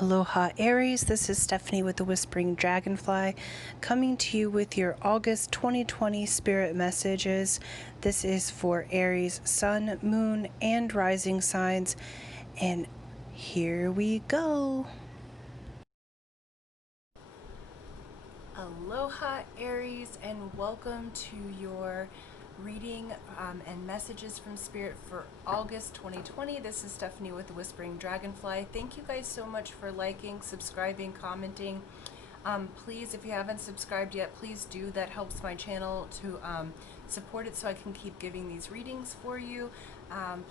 Aloha Aries, this is Stephanie with the Whispering Dragonfly coming to you with your August 2020 spirit messages. This is for Aries, Sun, Moon, and Rising signs. And here we go. Aloha Aries, and welcome to your reading and messages from Spirit for August 2020. This is Stephanie with the Whispering Dragonfly. Thank you guys so much for liking, subscribing, commenting. Please, if you haven't subscribed yet, please do. That helps my channel to support it so I can keep giving these readings for you.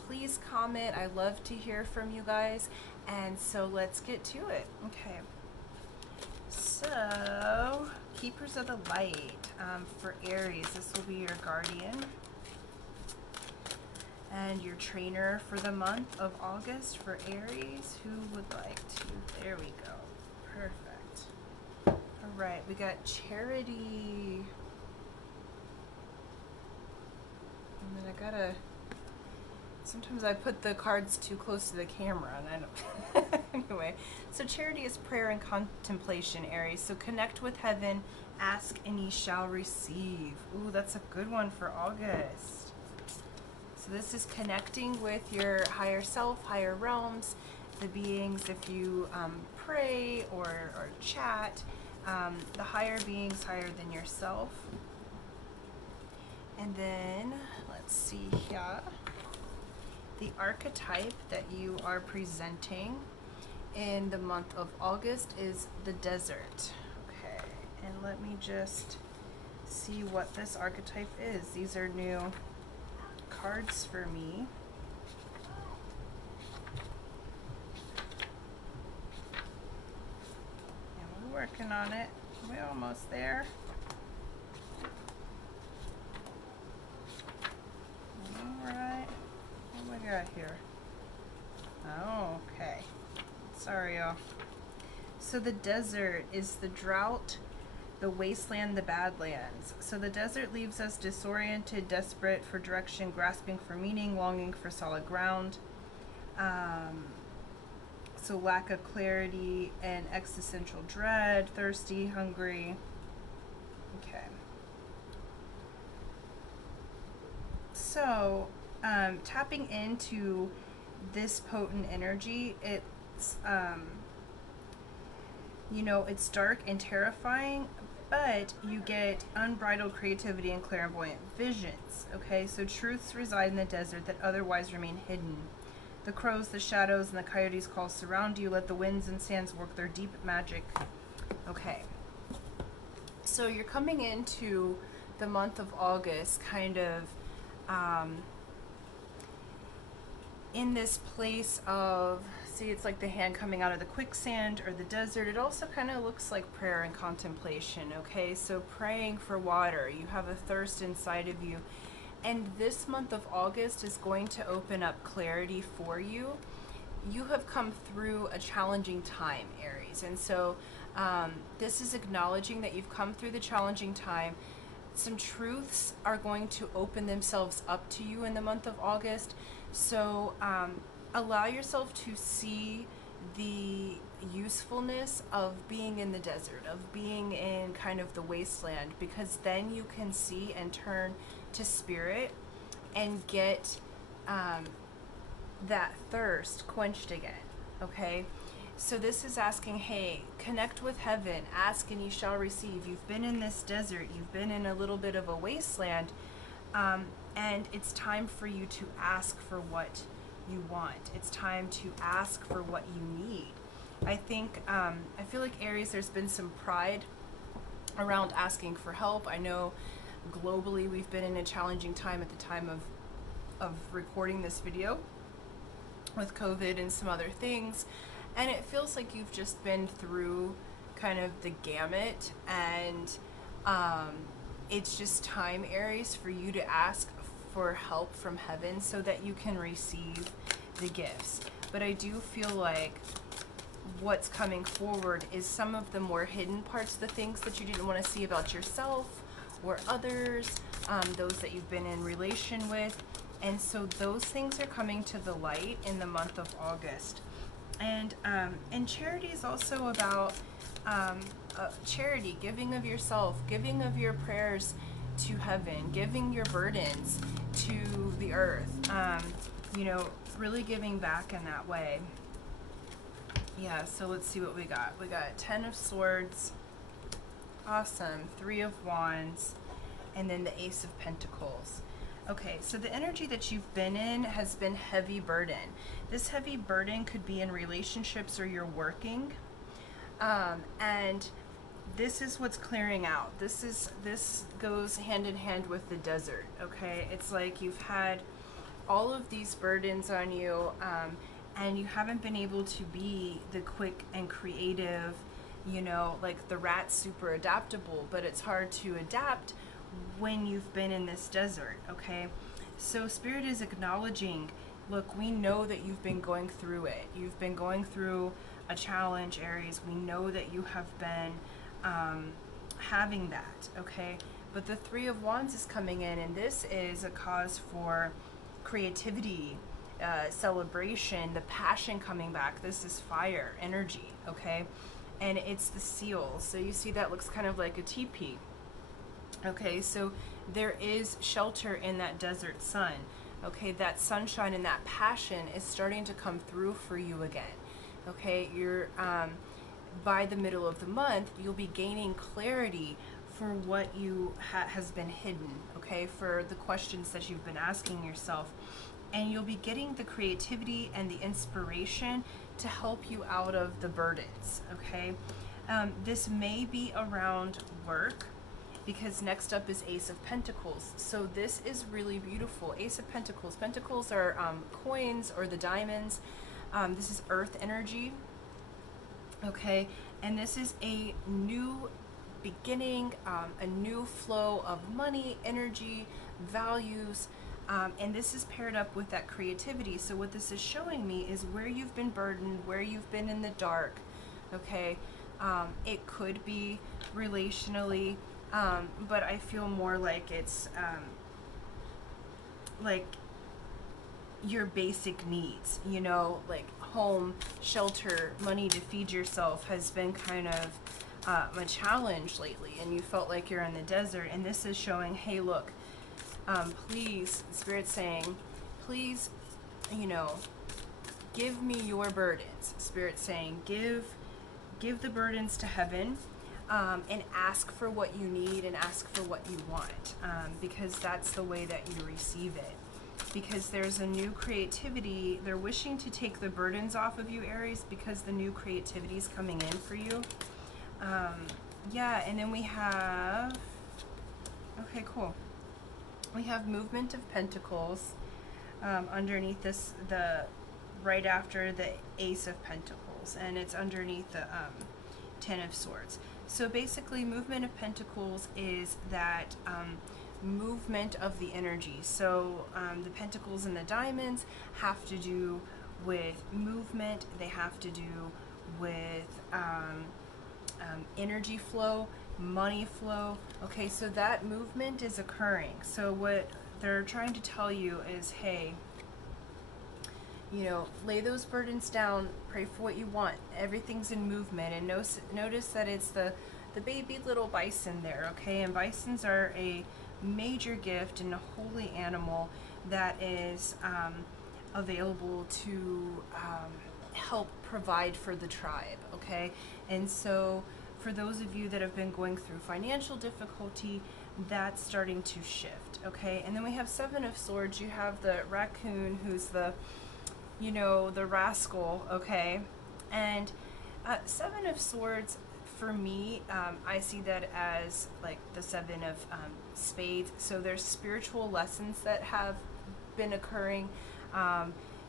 Please comment. I love to hear from you guys. And so let's get to it. Okay. So, Keepers of the Light for Aries, this will be your guardian and your trainer for the month of August for Aries. Who would like to? There we go. Perfect. All right, we got Charity. And then I gotta... Sometimes I put the cards too close to the camera and I don't... Anyway, so Charity is prayer and contemplation, Aries. So connect with heaven, ask and ye shall receive. Ooh, that's a good one for August. So this is connecting with your higher self, higher realms, the beings. If you pray or chat, the higher beings higher than yourself. And then, let's see here. The archetype that you are presenting in the month of August is the desert. Okay, and let me just see what this archetype is. These are new cards for me. And we're working on it. We're almost there. Alright. What we got here? Oh, okay. Sorry, y'all. So the desert is the drought, the wasteland, the badlands. So the desert leaves us disoriented, desperate for direction, grasping for meaning, longing for solid ground. So lack of clarity and existential dread, thirsty, hungry. Okay. So tapping into this potent energy, it's you know, it's dark and terrifying, but you get unbridled creativity and clairvoyant visions. Okay, so truths reside in the desert that otherwise remain hidden. The crows, the shadows, and the coyotes' calls surround you. Let the winds and sands work their deep magic. Okay, so you're coming into the month of August kind of in this place of, see, it's like the hand coming out of the quicksand or the desert. It also kind of looks like prayer and contemplation. Okay, so praying for water. You have a thirst inside of you, and this month of August is going to open up clarity for you. You have come through a challenging time, Aries, and so this is acknowledging that you've come through the challenging time. Some truths are going to open themselves up to you in the month of August. So allow yourself to see the usefulness of being in the desert, of being in kind of the wasteland, because then you can see and turn to spirit and get that thirst quenched again. Okay? So this is asking, hey, connect with heaven, ask and you shall receive. You've been in this desert, you've been in a little bit of a wasteland, and it's time for you to ask for what you want. It's time to ask for what you need. I think, I feel like Aries, there's been some pride around asking for help. I know globally we've been in a challenging time at the time of recording this video with COVID and some other things. And it feels like you've just been through kind of the gamut, and it's just time, Aries, for you to ask for help from heaven so that you can receive the gifts. But I do feel like what's coming forward is some of the more hidden parts, the things that you didn't want to see about yourself or others, those that you've been in relation with. And so those things are coming to the light in the month of August. And charity is also about charity, giving of yourself, giving of your prayers to heaven, giving your burdens to the earth. You know, really giving back in that way. Yeah, so let's see what we got. We got 10 of Swords. Awesome. 3 of Wands. And then the Ace of Pentacles. Okay, so the energy that you've been in has been heavy burden. This heavy burden could be in relationships or you're working. And this is what's clearing out. This goes hand in hand with the desert, okay? It's like you've had all of these burdens on you, and you haven't been able to be the quick and creative, you know, like the rat's super adaptable, but it's hard to adapt when you've been in this desert, okay? So Spirit is acknowledging, look, we know that you've been going through it. You've been going through a challenge, Aries. We know that you have been having that, okay? But the 3 of Wands is coming in, and this is a cause for creativity, celebration, the passion coming back. This is fire energy, okay? And it's the seal. So you see that looks kind of like a teepee. Okay, so there is shelter in that desert sun. Okay, that sunshine and that passion is starting to come through for you again. Okay, you're by the middle of the month, you'll be gaining clarity for what you has been hidden. Okay, for the questions that you've been asking yourself, and you'll be getting the creativity and the inspiration to help you out of the burdens. Okay, this may be around work, because next up is Ace of Pentacles. So this is really beautiful. Ace of Pentacles. Pentacles are coins or the diamonds. This is earth energy. Okay, and this is a new beginning, a new flow of money, energy, values, and this is paired up with that creativity. So what this is showing me is where you've been burdened, where you've been in the dark. Okay, it could be relationally, but I feel more like it's like your basic needs, you know, like home, shelter, money to feed yourself has been kind of a challenge lately, and you felt like you're in the desert. And this is showing, hey, look, please, Spirit's saying, please, you know, give me your burdens. Spirit's saying, give the burdens to heaven. And ask for what you need and ask for what you want, because that's the way that you receive it. Because there's a new creativity. They're wishing to take the burdens off of you, Aries, because the new creativity is coming in for you. Yeah, and then we have, okay, cool. We have Movement of Pentacles underneath this, right after the Ace of Pentacles, and it's underneath the 10 of Swords. So basically, Movement of Pentacles is that movement of the energy. So the pentacles and the diamonds have to do with movement. They have to do with energy flow, money flow. Okay, so that movement is occurring. So what they're trying to tell you is, hey, you know, lay those burdens down, pray for what you want. Everything's in movement. And notice that it's the baby little bison there, okay? And bisons are a major gift and a holy animal that is available to help provide for the tribe, okay? And so for those of you that have been going through financial difficulty, that's starting to shift, okay? And then we have 7 of Swords. You have the raccoon, who's the, you know, the rascal, okay? And 7 of Swords, for me, I see that as like the 7 of spades. So there's spiritual lessons that have been occurring.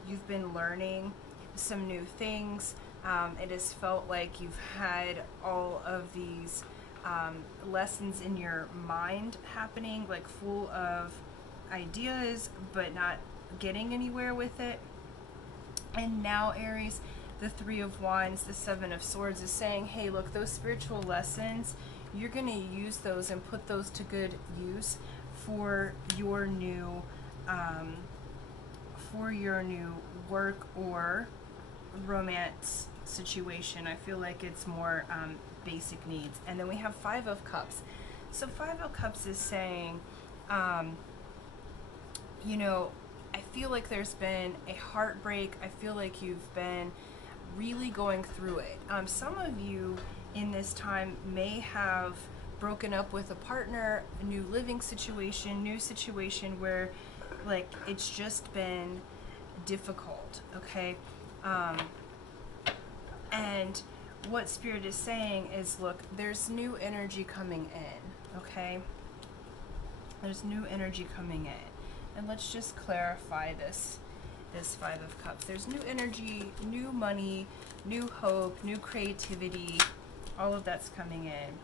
You've been learning some new things. It has felt like you've had all of these lessons in your mind happening, like full of ideas, but not getting anywhere with it. And now, Aries, the 3 of Wands, the 7 of Swords is saying, hey, look, those spiritual lessons, you're going to use those and put those to good use for your new work or romance situation. I feel like it's more basic needs. And then we have Five of Cups. So Five of Cups is saying, you know, I feel like there's been a heartbreak. I feel like you've been really going through it. Some of you in this time may have broken up with a partner, a new living situation, new situation where like it's just been difficult, okay? And what Spirit is saying is, look, there's new energy coming in, okay? There's new energy coming in. And let's just clarify this Five of Cups. There's new energy, new money, new hope, new creativity, all of that's coming in.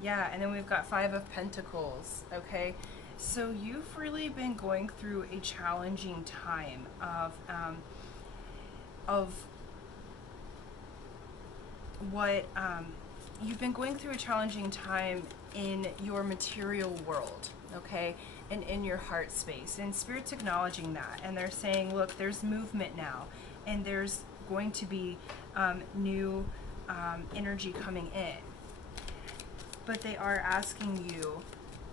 Yeah, and then we've got Five of Pentacles, okay? So you've really been going through a challenging time of what you've been going through a challenging time in your material world, okay, and in your heart space. And Spirit's acknowledging that, and they're saying, look, there's movement now, and there's going to be new energy coming in. But they are asking you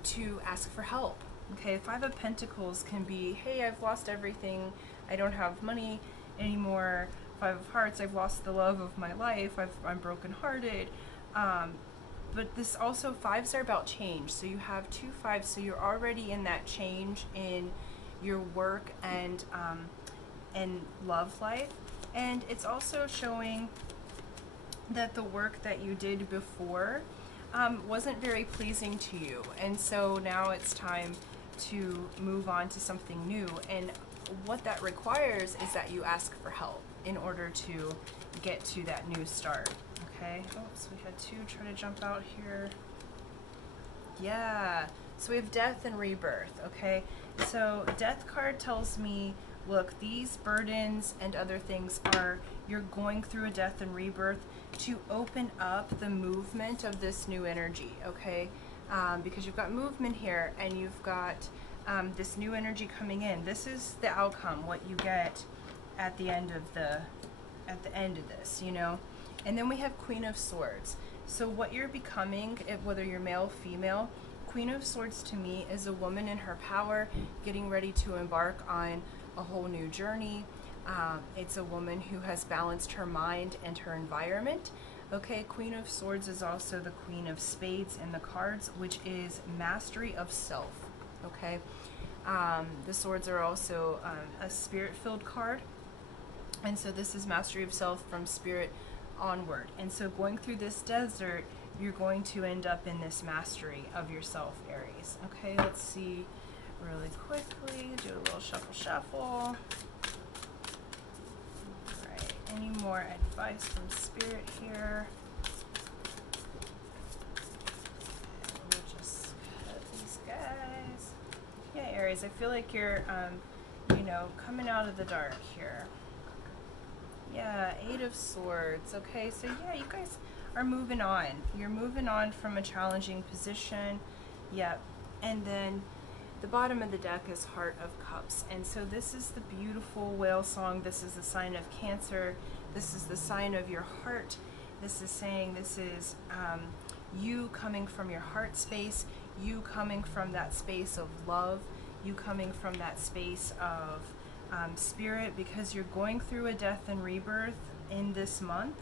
to ask for help. Okay, Five of Pentacles can be, hey, I've lost everything. I don't have money anymore. Five of Hearts, I've lost the love of my life. I'm brokenhearted. But this also, fives are about change. So you have two fives, so you're already in that change in your work and love life. And it's also showing that the work that you did before wasn't very pleasing to you, and so now it's time to move on to something new. And what that requires is that you ask for help in order to get to that new start. Okay, oops, we had two try to jump out here. Yeah, so we have Death and Rebirth. Okay, so Death card tells me, look, these burdens and other things are, you're going through a death and rebirth to open up the movement of this new energy, okay? Because you've got movement here, and you've got this new energy coming in. This is the outcome, what you get at the end of this, you know? And then we have Queen of Swords. So what you're becoming, whether you're male or female, Queen of Swords to me is a woman in her power, getting ready to embark on a whole new journey. It's a woman who has balanced her mind and her environment. Okay, Queen of Swords is also the Queen of Spades in the cards, which is mastery of self. Okay, the swords are also a spirit-filled card, and so this is mastery of self from Spirit onward. And so going through this desert, you're going to end up in this mastery of yourself, Aries. Okay, let's see really quickly, do a little shuffle. Alright, any more advice from Spirit here? We'll just cut these guys. Yeah, Aries, I feel like you're, you know, coming out of the dark here. Yeah, Eight of Swords. Okay, so yeah, you guys are moving on. You're moving on from a challenging position. Yep. And then the bottom of the deck is Heart of Cups. And so this is the beautiful whale song. This is the sign of Cancer. This is the sign of your heart. This is saying this is you coming from your heart space, you coming from that space of love, you coming from that space of spirit, because you're going through a death and rebirth in this month.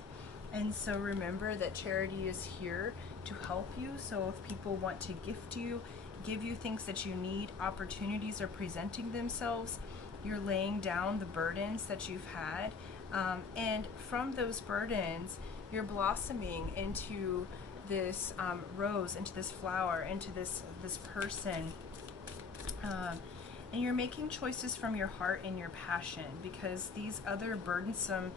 And so remember that charity is here to help you. So if people want to gift you, give you things that you need, opportunities are presenting themselves, you're laying down the burdens that you've had, and from those burdens you're blossoming into this rose, into this flower, into this person, and you're making choices from your heart and your passion, because these other burdensome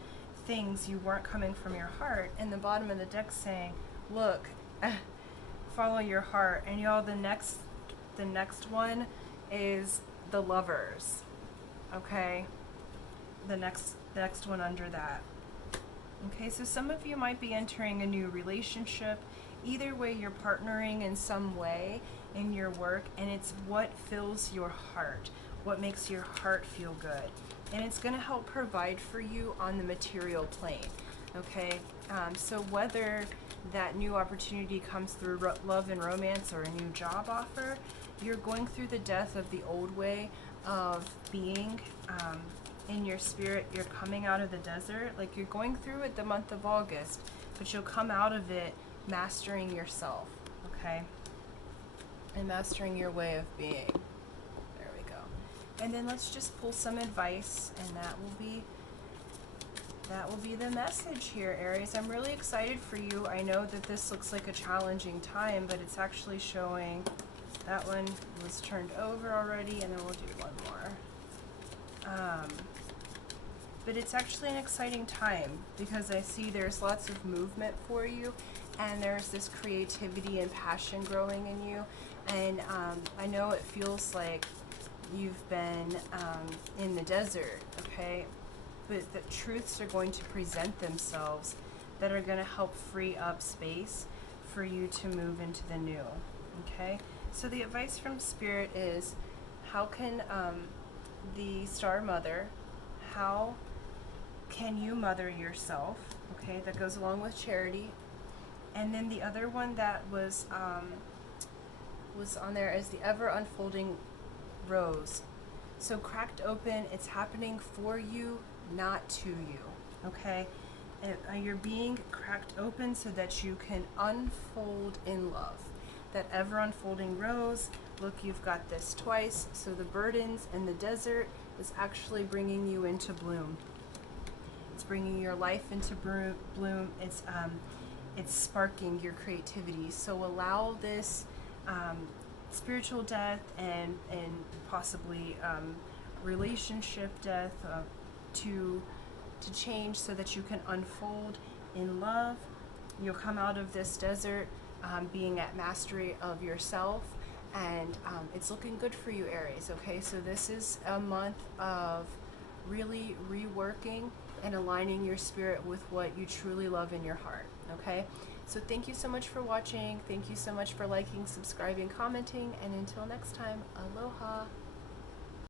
things, you weren't coming from your heart. And the bottom of the deck saying, look, follow your heart. And y'all, the next one is the Lovers. Okay, the next one under that. Okay, so some of you might be entering a new relationship. Either way, you're partnering in some way in your work, and it's what fills your heart, what makes your heart feel good. and it's going to help provide for you on the material plane. Okay, so whether that new opportunity comes through love and romance or a new job offer, you're going through the death of the old way of being in your spirit. You're coming out of the desert, like you're going through it the month of August, but you'll come out of it mastering yourself, okay? And mastering your way of being. There we go. And then let's just pull some advice, and that will be the message here, Aries. I'm really excited for you. I know that this looks like a challenging time, but it's actually showing that one was turned over already, and then we'll do one more. But it's actually an exciting time because I see there's lots of movement for you, and there's this creativity and passion growing in you. And I know it feels like you've been in the desert, okay? But the truths are going to present themselves that are going to help free up space for you to move into the new, okay? So the advice from Spirit is, how can the Star Mother, how can you mother yourself? Okay, that goes along with charity. And then the other one that was on there is the ever unfolding rose. So cracked open, it's happening for you, not to you, okay? You're being cracked open so that you can unfold in love. That ever unfolding rose, look, you've got this twice, so the burdens in the desert is actually bringing you into bloom. It's bringing your life into bloom. It's sparking your creativity. So allow this spiritual death and possibly relationship death to change so that you can unfold in love. You'll come out of this desert being at mastery of yourself, and it's looking good for you, Aries, okay? So this is a month of really reworking and aligning your spirit with what you truly love in your heart, okay? So thank you so much for watching. Thank you so much for liking, subscribing, commenting, and until next time, aloha.